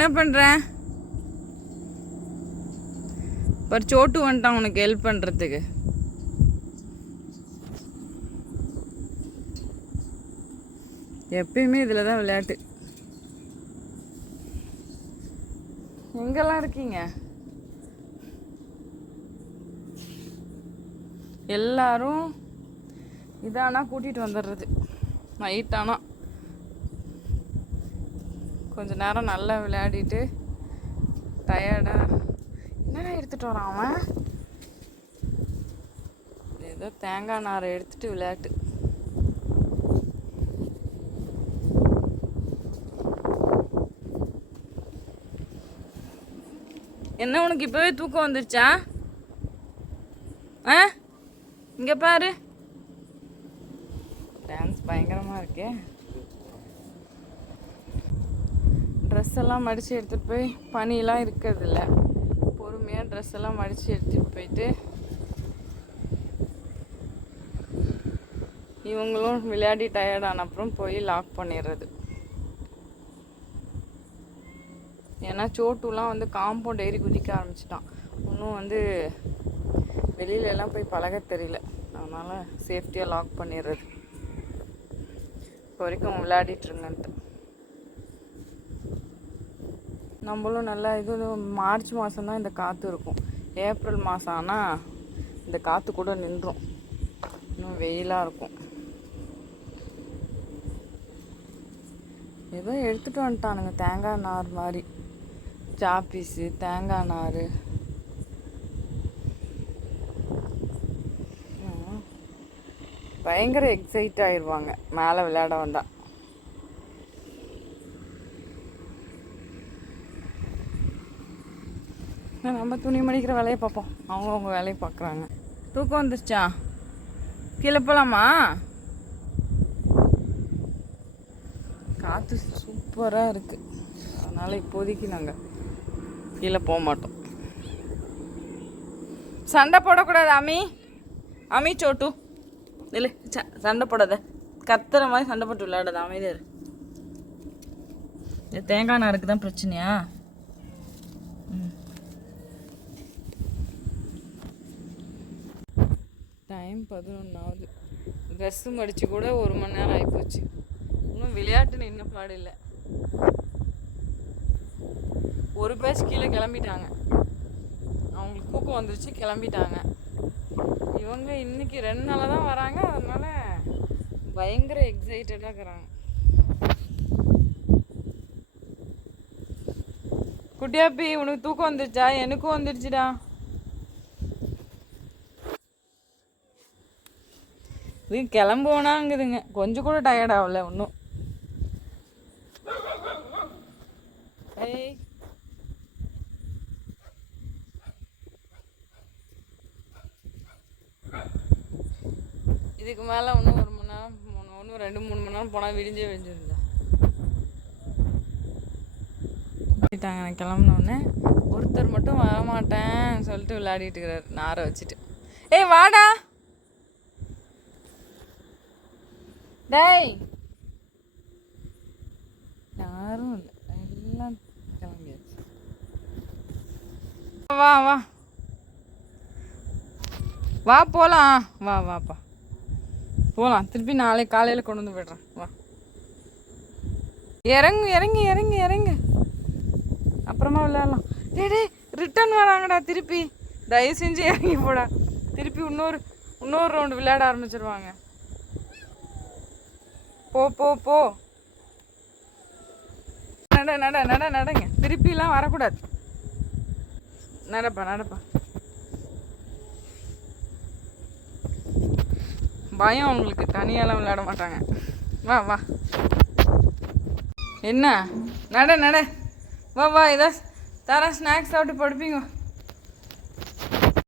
என்ன பண்ணுற பர் சோட்டு வந்துட்டான் உனக்கு ஹெல்ப் பண்ணுறதுக்கு எப்பயுமே இதில் தான் விளையாட்டு. எங்கெல்லாம் இருக்கீங்க? எல்லாரும் இதானா கூட்டிகிட்டு வந்துடுறது நைட்டானா கொஞ்ச நேரம் நல்லா விளையாடிட்டு டயர்டாக என்னடா எடுத்துகிட்டு வரான் அவன்? ஏதோ தேங்காய் நாரை எடுத்துட்டு விளையாட்டு. என்ன உனக்கு இப்போவே தூக்கம் வந்துருச்சா? ஆ? இங்கே பாரு. டான்ஸ் பயங்கரமாக இருக்கே. ட்ரெஸ் எல்லாம் மடித்து எடுத்துகிட்டு போய் பனியெலாம் இருக்கிறதில்ல. பொறுமையாக ட்ரெஸ் எல்லாம் மடித்து எடுத்துகிட்டு போயிட்டு இவங்களும் விளையாடி டயர்ட் ஆன அப்புறம் போய் லாக் பண்ணிடுறது. ஏன்னா சோட்டுலாம் வந்து காம்பவுண்ட் ஏறி குதிக்க ஆரம்பிச்சிட்டான். இன்னும் வந்து வெளியிலலாம் போய் பழக தெரியல. அதனால் சேஃப்டியாக லாக் பண்ணிடுறது. இப்போ வரைக்கும் விளையாடிட்டுருங்கன்ட்டு நம்மளும் நல்லா இது மார்ச் மாதம் தான் இந்த காற்று இருக்கும். ஏப்ரல் மாதம் ஆனால் இந்த காற்று கூட நின்றும். இன்னும் வெயிலாக இருக்கும். ஏதோ எடுத்துகிட்டு வந்துட்டானுங்க. தேங்காய் நார் மாதிரி. சாப்பீஸு தேங்காய் நார். பயங்கர எக்ஸைட் ஆயிடுவாங்க மேலே விளையாட வந்தால் நான் நம்ம துணி மடிக்கிற வேலையை பார்ப்போம். அவங்கவுங்க வேலையை பார்க்குறாங்க. தூக்கம் வந்துருச்சா? கீழே போகலாமா காற்று சூப்பராக இருக்குது அதனால் இப்போதைக்கு நாங்கள் கீழே போக மாட்டோம். சண்டை போடக்கூடாது அமி. அமி சோட்டு. இல்லை ச சண்டை போடாத. கத்துற மாதிரி சண்டை போட்டு விளையாடாத. அமைதியார் தேங்காய் நாருக்கு தான் பிரச்சனையா? டைம் பதினொன்றாவது ட்ரெஸ்ஸு மடித்து கூட ஒரு மணி நேரம் ஆகிப்போச்சு இன்னும் விளையாட்டு நின்ன பாடு இல்லை ஒரு பேச்சு கீழே கிளம்பிட்டாங்க. அவங்களுக்கு தூக்கம் வந்துருச்சு கிளம்பிட்டாங்க. இவங்க இன்னைக்கு ரெண்டு நாளாக தான் வராங்க. அதனால பயங்கர எக்ஸைட்டடாக இருக்கிறாங்க. குட்டியாப்பி உனக்கு தூக்கம் வந்துருச்சா? எனக்கும் வந்துருச்சுடா. இது கிளம்புவோனாங்குதுங்க. கொஞ்சம் கூட டயர்ட் ஆகல ஒன்றும் ஏய். இதுக்கு மேலே இன்னும் ஒரு மணி நேரம் மூணு ஒன்று ரெண்டு மூணு மணி நேரம் போனால் விடிஞ்சே விடிஞ்சிருந்தா சொல்லிட்டாங்க நான் கிளம்பினோடனே ஒருத்தர் மட்டும் வரமாட்டேன் சொல்லிட்டு விளையாடிட்டு இருக்கிறார் நாரை வச்சுட்டு. ஏய் வாடா. டேய். யாரும் இல்லை. எல்லாம் கிளம்பியாச்சு. வா வா. வா போகலாம் வா வாப்பா போகலாம் திருப்பி நாளைக்கு காலையில் கொண்டு வந்து விடுறேன். வா. இறங்கு இறங்கு இறங்கு இறங்கு. அப்புறமா விளையாடலாம். டேடே ரிட்டர்ன் வராங்கடா திருப்பி. தயவு செஞ்சு இறங்கி போடா. திருப்பி இன்னொரு இன்னொரு ரவுண்டு விளையாட ஆரம்பிச்சிருவாங்க. போ போ போ. நட நட நட நடங்க. திருப்பிலாம் வரக்கூடாது. நடப்பா நடப்பா. பயம் அவங்களுக்கு. தனியாலாம் விளையாட மாட்டாங்க. வா வா. என்ன? நட நட. வா வா ஏதா தரேன் ஸ்நாக்ஸ் சாப்பிட்டு படுப்பீங்க.